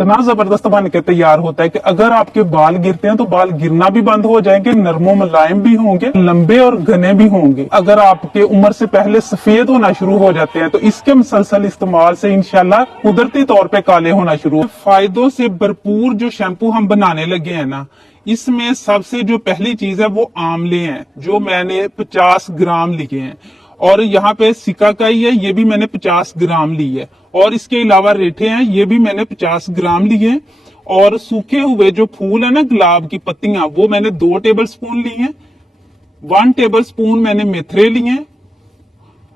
इतना जबरदस्त बन के तैयार होता है कि अगर आपके बाल गिरते हैं तो बाल गिरना भी बंद हो जाएंगे, नरमो मुलायम भी होंगे, लंबे और घने भी होंगे। अगर आपके उम्र से पहले सफेद होना शुरू हो जाते हैं तो इसके मुसलसल इस्तेमाल से इंशाल्लाह कुदरती तौर पे काले होना शुरू। फायदों से भरपूर जो शैम्पू हम बनाने लगे हैं ना, इसमें सबसे जो पहली चीज है वो आंवले हैं, जो मैंने 50 ग्राम लिए हैं। और यहाँ पे सिकाकाई है, ये भी मैंने 50 ग्राम ली है। और इसके अलावा रेठे हैं, ये भी मैंने 50 ग्राम लिए हैं। और सूखे हुए जो फूल है ना, गुलाब की पत्तियां, वो मैंने 2 टेबल स्पून ली हैं। 1 टेबल स्पून मैंने मेथरे लिए हैं।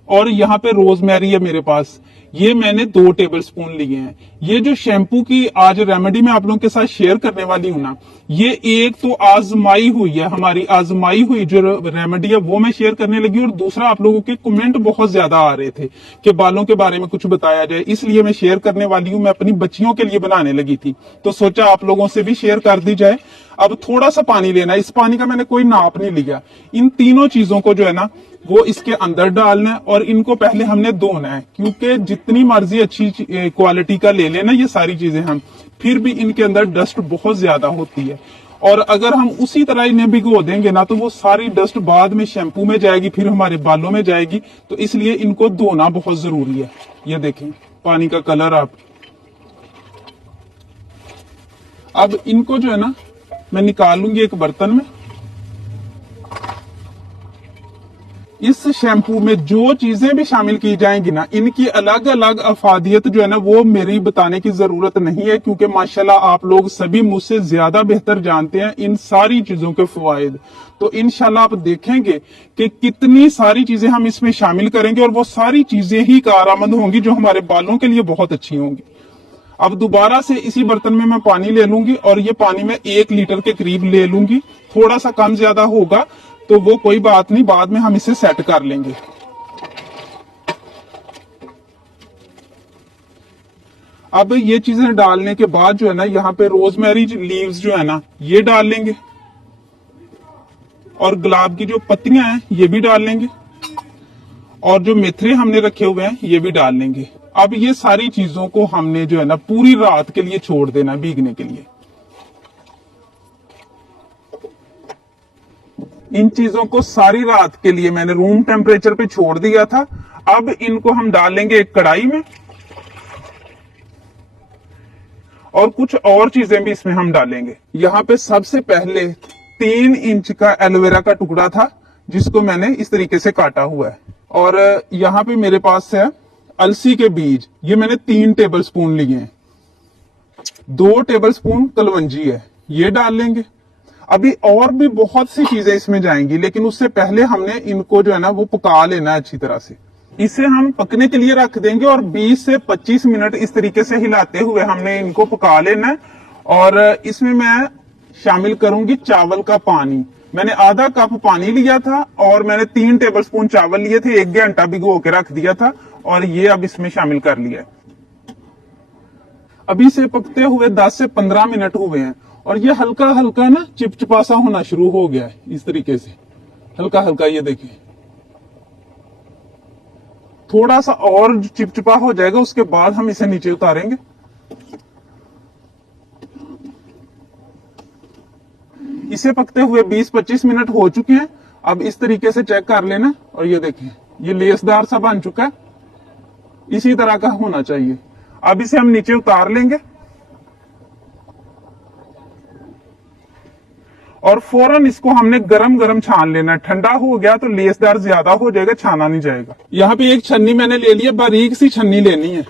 और यहाँ पे रोजमेरी है मेरे पास, ये मैंने 2 टेबल स्पून लिए हैं। ये जो शैम्पू की आज रेमेडी मैं आप लोगों के साथ शेयर करने वाली हूं ना, ये एक तो आजमाई हुई है, हमारी आजमाई हुई जो रेमेडी है वो मैं शेयर करने लगी। और दूसरा, आप लोगों के कमेंट बहुत ज्यादा आ रहे थे कि बालों के बारे में कुछ बताया जाए, इसलिए मैं शेयर करने वाली हूँ। मैं अपनी बच्चियों के लिए बनाने लगी थी तो सोचा आप लोगों से भी शेयर कर दी जाए। अब थोड़ा सा पानी लेना, इस पानी का मैंने कोई नाप नहीं लिया। इन तीनों चीजों को जो है ना वो इसके अंदर डालना है और इनको पहले हमने धोना है, क्योंकि जितनी मर्जी अच्छी क्वालिटी का ले लेना ये सारी चीजें हम, फिर भी इनके अंदर डस्ट बहुत ज्यादा होती है। और अगर हम उसी तरह इन्हें भिगो देंगे ना तो वो सारी डस्ट बाद में शैम्पू में जाएगी, फिर हमारे बालों में जाएगी। तो इसलिए इनको धोना बहुत जरूरी है। ये देखें पानी का कलर आप। अब इनको जो है ना मैं निकालूंगी एक बर्तन में। इस शैम्पू में जो चीजें भी शामिल की जाएंगी ना, इनकी अलग अलग अफादियत जो है ना वो मेरी बताने की जरूरत नहीं है, क्योंकि माशाल्लाह आप लोग सभी मुझसे ज्यादा बेहतर जानते हैं इन सारी चीजों के फवायद। तो इंशाल्लाह आप देखेंगे कि कितनी सारी चीजें हम इसमें शामिल करेंगे और वो सारी चीजें ही कारआमद होंगी जो हमारे बालों के लिए बहुत अच्छी होंगी। अब दोबारा से इसी बर्तन में मैं पानी ले लूंगी और ये पानी मैं 1 लीटर के करीब ले लूंगी। थोड़ा सा कम ज्यादा होगा तो वो कोई बात नहीं, बाद में हम इसे सेट कर लेंगे। अब ये चीजें डालने के बाद जो है ना, यहाँ पे रोजमेरी लीव्स जो है ना ये डाल लेंगे और गुलाब की जो पत्तियां हैं ये भी डाल लेंगे और जो मेथरे हमने रखे हुए हैं ये भी डाल लेंगे। अब ये सारी चीजों को हमने जो है ना पूरी रात के लिए छोड़ देना भीगने के लिए। इन चीजों को सारी रात के लिए मैंने रूम टेम्परेचर पे छोड़ दिया था। अब इनको हम डालेंगे एक कढ़ाई में और कुछ और चीजें भी इसमें हम डालेंगे। यहाँ पे सबसे पहले 3 इंच का एलोवेरा का टुकड़ा था जिसको मैंने इस तरीके से काटा हुआ है। और यहाँ पे मेरे पास है अलसी के बीज, ये मैंने 3 टेबल स्पून लिए हैं। 2 टेबल स्पून कलवंजी है, ये डाल लेंगे। अभी और भी बहुत सी चीजें इसमें जाएंगी, लेकिन उससे पहले हमने इनको जो है ना वो पका लेना है अच्छी तरह से। इसे हम पकने के लिए रख देंगे और 20 से 25 मिनट इस तरीके से हिलाते हुए हमने इनको पका लेना है। और इसमें मैं शामिल करूंगी चावल का पानी। मैंने आधा कप पानी लिया था और मैंने 3 टेबल स्पून चावल लिए थे, 1 घंटा भिगो के रख दिया था और ये अब इसमें शामिल कर लिया है। अभी से पकते हुए 10 से 15 मिनट हुए हैं और ये हल्का हल्का ना चिपचिपा सा होना शुरू हो गया है। इस तरीके से हल्का हल्का, ये देखिए थोड़ा सा और चिपचिपा हो जाएगा, उसके बाद हम इसे नीचे उतारेंगे। इसे पकते हुए 20-25 मिनट हो चुके हैं। अब इस तरीके से चेक कर लेना और ये देखिए ये लेसदार सा बन चुका है, इसी तरह का होना चाहिए। अब इसे हम नीचे उतार लेंगे और फौरन इसको हमने गरम गरम छान लेना है। ठंडा हो गया तो लेसदार ज्यादा हो जाएगा, छाना नहीं जाएगा। यहाँ पे एक छन्नी मैंने ले ली है, बारीक सी छन्नी लेनी है।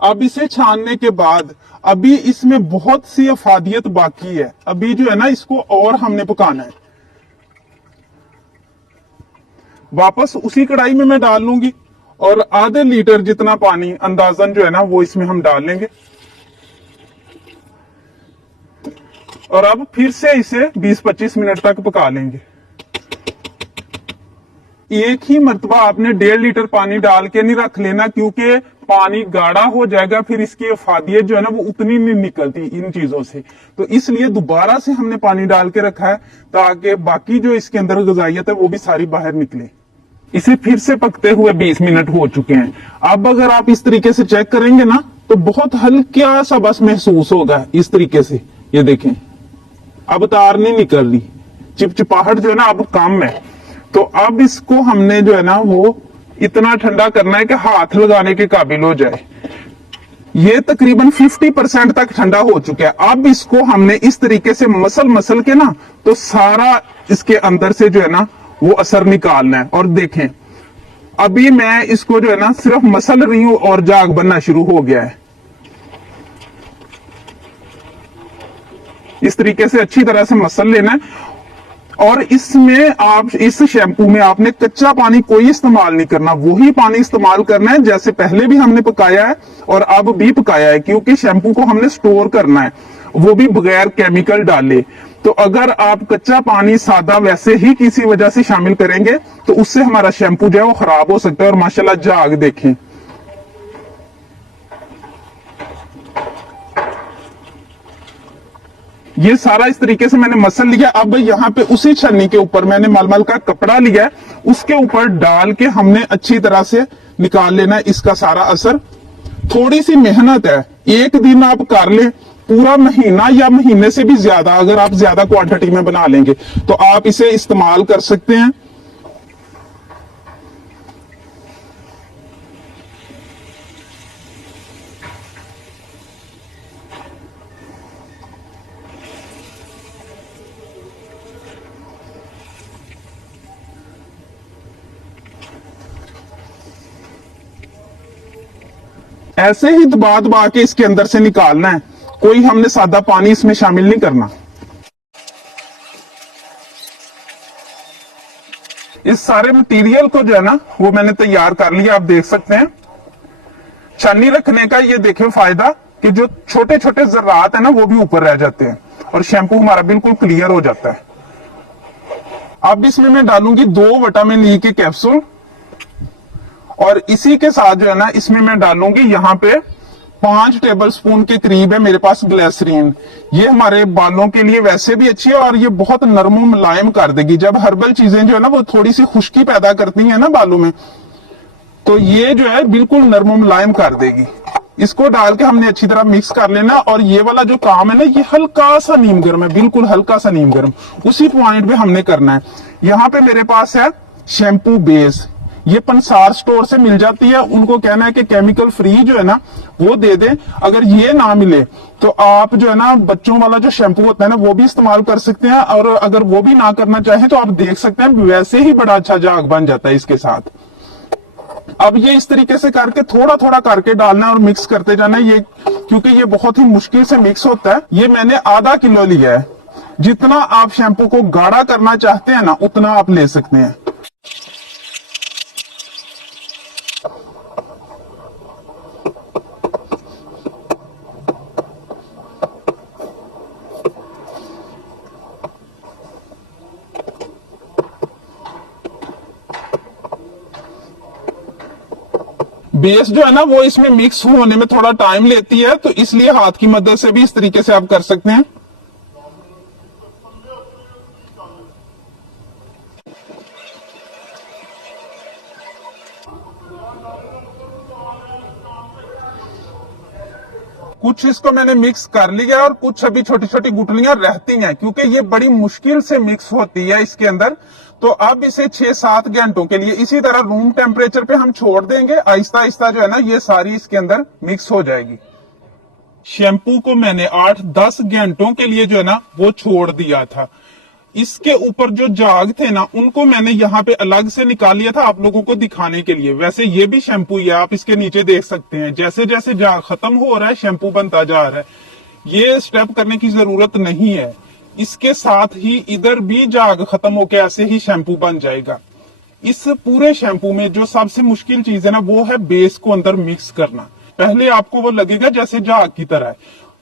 अब इसे छानने के बाद अभी इसमें बहुत सी अफादियत बाकी है, अभी जो है ना इसको और हमने पकाना है। वापस उसी कढ़ाई में मैं डाल लूंगी और आधे लीटर जितना पानी अंदाजन जो है ना वो इसमें हम डाल लेंगे। और अब फिर से इसे 20-25 मिनट तक पका लेंगे। एक ही मर्तबा आपने 1.5 लीटर पानी डाल के नहीं रख लेना, क्योंकि पानी गाढ़ा हो जाएगा, फिर इसकी अफादियत जो है ना वो उतनी नहीं निकलती इन चीजों से। तो इसलिए दोबारा से हमने पानी डाल के रखा है ताकि बाकी जो इसके अंदर ग़िज़ाइयत है वो भी सारी बाहर निकले। इसे फिर से पकते हुए 20 मिनट हो चुके हैं। अब अगर आप इस तरीके से चेक करेंगे ना तो बहुत हल्का सा बस महसूस होगा इस तरीके से। ये देखें अब तार नहीं निकल रही, चिपचिपाहट जो है ना अब कम है। तो अब इसको हमने जो है ना वो इतना ठंडा करना है कि हाथ लगाने के काबिल हो जाए। ये तकरीबन 50% तक ठंडा हो चुका है। अब इसको हमने इस तरीके से मसल के ना तो सारा इसके अंदर से जो है ना वो असर निकालना है। और देखें अभी मैं इसको जो है ना सिर्फ मसल रही हूं और जाग बनना शुरू हो गया है। इस तरीके से अच्छी तरह से मसल लेना है। और इसमें आप इस शैम्पू में आपने कच्चा पानी कोई इस्तेमाल नहीं करना, वही पानी इस्तेमाल करना है जैसे पहले भी हमने पकाया है और अब भी पकाया है, क्योंकि शैम्पू को हमने स्टोर करना है, वो भी बगैर केमिकल डाले। तो अगर आप कच्चा पानी सादा वैसे ही किसी वजह से शामिल करेंगे तो उससे हमारा शैम्पू जो है वो खराब हो सकता है। और माशाल्लाह जाग देखें, ये सारा इस तरीके से मैंने मसल लिया। अब यहाँ पे उसी छन्नी के ऊपर मैंने मलमल का कपड़ा लिया है, उसके ऊपर डाल के हमने अच्छी तरह से निकाल लेना है इसका सारा असर। थोड़ी सी मेहनत है, एक दिन आप कर ले, पूरा महीना या महीने से भी ज्यादा अगर आप ज्यादा क्वांटिटी में बना लेंगे तो आप इसे इस्तेमाल कर सकते हैं। ऐसे ही दबा दबा के इसके अंदर से निकालना है, कोई हमने सादा पानी इसमें शामिल नहीं करना। इस सारे मटेरियल को जो है ना वो मैंने तैयार कर लिया, आप देख सकते हैं। छन्नी रखने का ये देखें फायदा कि जो छोटे छोटे जर्रात है ना वो भी ऊपर रह जाते हैं और शैम्पू हमारा बिल्कुल क्लियर हो जाता है। अब इसमें मैं डालूंगी 2 विटामिन ई के कैप्सूल और इसी के साथ जो है ना इसमें मैं डालूंगी यहाँ पे 5 टेबलस्पून के करीब है मेरे पास ग्लिसरीन। ये हमारे बालों के लिए वैसे भी अच्छी है और ये बहुत नरम मुलायम कर देगी। जब हर्बल चीजें जो है ना वो थोड़ी सी खुश्की पैदा करती है ना बालों में, तो ये जो है बिल्कुल नरम मुलायम कर देगी। इसको डाल के हमने अच्छी तरह मिक्स कर लेना। और ये वाला जो काम है ना ये हल्का सा नीम गर्म है, बिल्कुल हल्का सा नीम गर्म, उसी पॉइंट पे हमने करना है। यहाँ पे मेरे पास है शैम्पू बेस, ये पंसार स्टोर से मिल जाती है। उनको कहना है कि केमिकल फ्री जो है ना वो दे दें। अगर ये ना मिले तो आप जो है ना बच्चों वाला जो शैम्पू होता है ना वो भी इस्तेमाल कर सकते हैं। और अगर वो भी ना करना चाहें तो आप देख सकते हैं वैसे ही बड़ा अच्छा जाग बन जाता है इसके साथ। अब ये इस तरीके से करके थोड़ा थोड़ा करके डालना है और मिक्स करते जाना है। ये क्योंकि ये बहुत ही मुश्किल से मिक्स होता है। ये मैंने आधा किलो लिया है। जितना आप शैम्पू को गाढ़ा करना चाहते हैं ना उतना आप ले सकते हैं। बेस जो है ना वो इसमें मिक्स होने में थोड़ा टाइम लेती है, तो इसलिए हाथ की मदद से भी इस तरीके से आप कर सकते हैं। कुछ इसको मैंने मिक्स कर लिया और कुछ अभी छोटी छोटी गुठलियां रहती हैं क्योंकि ये बड़ी मुश्किल से मिक्स होती है इसके अंदर। तो अब इसे 6-7 घंटों के लिए इसी तरह रूम टेम्परेचर पे हम छोड़ देंगे। आहिस्ता आहिस्ता जो है ना ये सारी इसके अंदर मिक्स हो जाएगी। शैम्पू को मैंने 8-10 घंटों के लिए जो है ना वो छोड़ दिया था। इसके ऊपर जो जाग थे ना उनको मैंने यहाँ पे अलग से निकाल लिया था आप लोगों को दिखाने के लिए। वैसे ये भी शैम्पू ही है, आप इसके नीचे देख सकते हैं। जैसे जैसे जाग खत्म हो रहा है शैम्पू बनता जा रहा है। ये स्टेप करने की जरूरत नहीं है। इसके साथ ही इधर भी जाग खत्म होकर ऐसे ही शैम्पू बन जाएगा। इस पूरे शैम्पू में जो सबसे मुश्किल चीज है ना वो है बेस को अंदर मिक्स करना। पहले आपको वो लगेगा जैसे जाग की तरह है,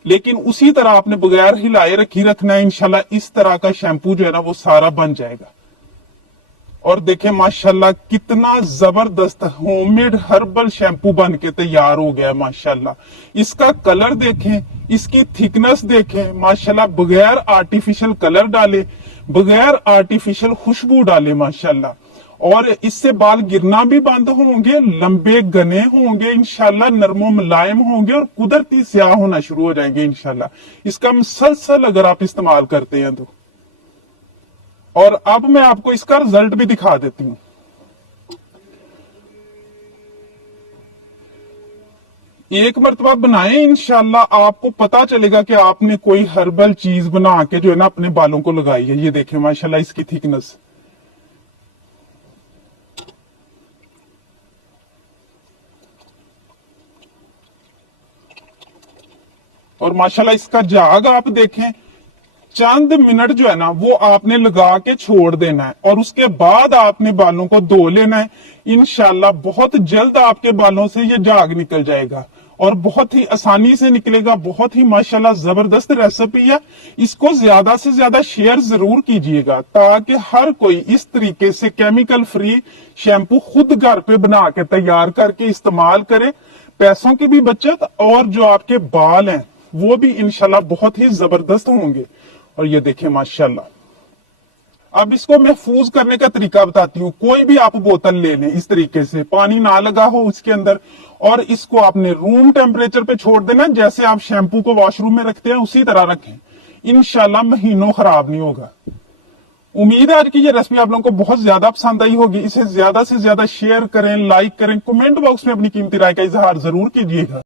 लेकिन उसी तरह आपने बगैर हिलाए रखना है। इंशाल्लाह इस तरह का शैम्पू जो है ना वो सारा बन जाएगा। और देखें माशाल्लाह कितना जबरदस्त होममेड हर्बल शैम्पू बन के तैयार हो गया है माशाल्लाह। इसका कलर देखें, इसकी थिकनेस देखें माशाल्लाह, बगैर आर्टिफिशियल कलर डाले, बगैर आर्टिफिशियल खुशबू डाले माशाल्लाह। और इससे बाल गिरना भी बंद होंगे, लंबे घने होंगे इंशाल्लाह, नरमो मुलायम होंगे और कुदरती स्याह होना शुरू हो जाएंगे इंशाल्लाह। इसका मुसलसल अगर आप इस्तेमाल करते हैं तो। और अब मैं आपको इसका रिजल्ट भी दिखा देती हूं। एक मरतबा बनाएं इंशाल्लाह, आपको पता चलेगा कि आपने कोई हर्बल चीज बना के जो है ना अपने बालों को लगाई है। ये देखें माशाल्लाह इसकी थिकनेस। और माशाल्लाह इसका झाग आप देखें, चंद मिनट जो है ना वो आपने लगा के छोड़ देना है और उसके बाद आपने बालों को धो लेना है। इंशाल्लाह बहुत जल्द आपके बालों से ये झाग निकल जाएगा और बहुत ही आसानी से निकलेगा। बहुत ही माशाल्लाह जबरदस्त रेसिपी है। इसको ज्यादा से ज्यादा शेयर जरूर कीजिएगा ताकि हर कोई इस तरीके से केमिकल फ्री शैम्पू खुद घर पे बना के तैयार करके इस्तेमाल करे। पैसों की भी बचत और जो आपके बाल हैं वो भी इंशाल्लाह बहुत ही जबरदस्त होंगे। और ये देखें माशाल्लाह। अब इसको महफूज करने का तरीका बताती हूँ। कोई भी आप बोतल ले लें इस तरीके से, पानी ना लगा हो उसके अंदर, और इसको आपने रूम टेम्परेचर पे छोड़ देना। जैसे आप शैम्पू को वॉशरूम में रखते हैं उसी तरह रखें, इंशाल्लाह महीनों खराब नहीं होगा। उम्मीद है आज की ये रेसिपी आप लोगों को बहुत ज्यादा पसंद आई होगी। इसे ज्यादा से ज्यादा शेयर करें, लाइक करें, कमेंट बॉक्स में अपनी कीमती राय का इजहार जरूर कीजिएगा।